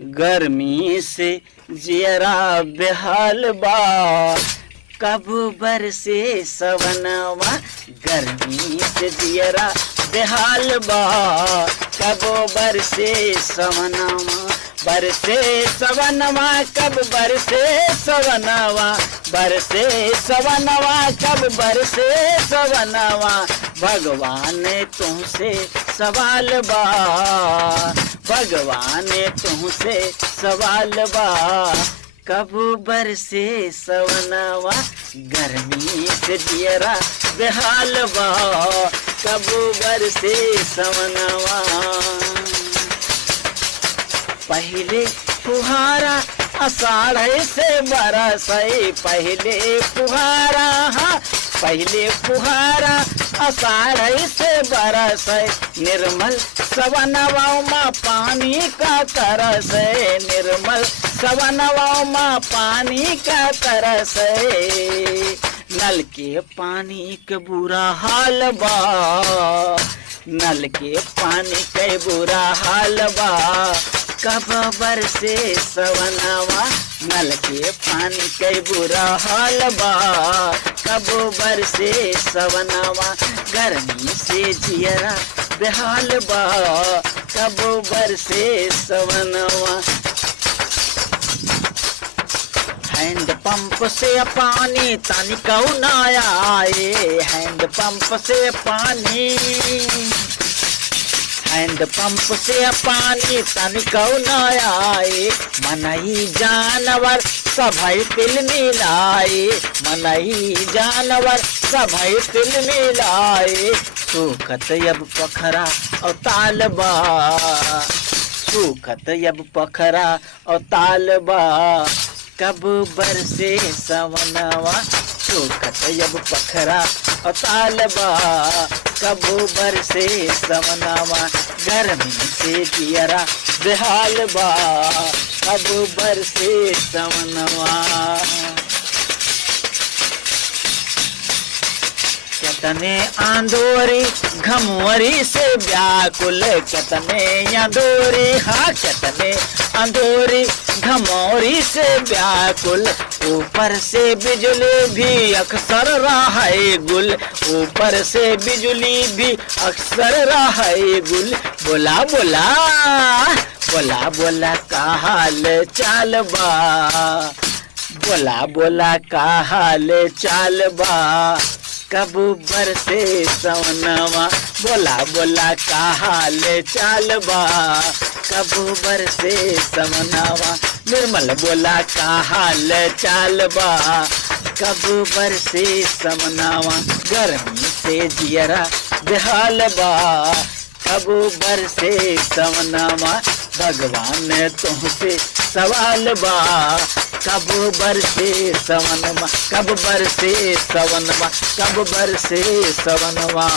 गर्मी से जियरा बेहाल बा, कब बरसे सवनवा। गर्मी से जियरा बेहाल बा, कब बरसे सवनवा। बरसे सवनवा कब बरसे सवनवा, बरसे सवनवा कब बरसे सवनवा। भगवान तुमसे सवाल बा, भगवान तुमसे सवाल बा, कब बरसे सवनवा। गर्मी से जियरा बेहाल बा, कब बरसे सवनवा। पहले फुहारा आषाढ़ से बरसई, पहले फुहारा, हाँ पहले फुहारा आषाढ़ से बरसई। निर्मल सवनवा माँ पानी का तरसे, निर्मल सवनवा माँ पानी का तरसे। नल के पानी के बुरा हाल बा, नल के पानी के बुरा हाल बा, कब बरसे सवनवा। नल के पानी के बुरा हाल बा, कब बरसे सवनवा। गर्मी से जियरा बेहाल बा, कब बरसे सवनवा। हैंड पंप से पानी तनिका न आए, हैंड पंप से पानी, हैंड पंप से पानी तनिका न आए। मनई जानवर सभई तिल मिलाए, मनई जानवर सभई तिल मिलाए। सूखत अब पखरा और तालबा, सूखत अब पखरा और तालबा, कब बरसे सवनवा। सूखत अब पखरा और तालबा, कब बरसे सवनवा। गर्मी से जियरा बेहाल बा, कब बरसे सवनवा। कितने आंदोरी घमोरी से व्याकुल, कितने अंदोरी, हाँ कितने अंदोरी घमौरी से व्याकुल। ऊपर से बिजली भी अक्सर रहे गुल, ऊपर से बिजली भी अक्सर रहे गुल। बोला बोला बोला बोला का हाल चाल बा, बोला बोला का हाल चाल बा, कब बरसे सवनवा। बोला बोला का हाल चाल बा, कब बरसे सवनवा। निर्मल बोला का हाल चाल बा, कब बरसे सवनवा। गर्मी से जियरा बेहाल बा, कब बरसे सवनवा। भगवान तुमसे सवाल बा, कब बरसे सवनवा, कब बरसे सवनवा, कब बरसे सवनवा।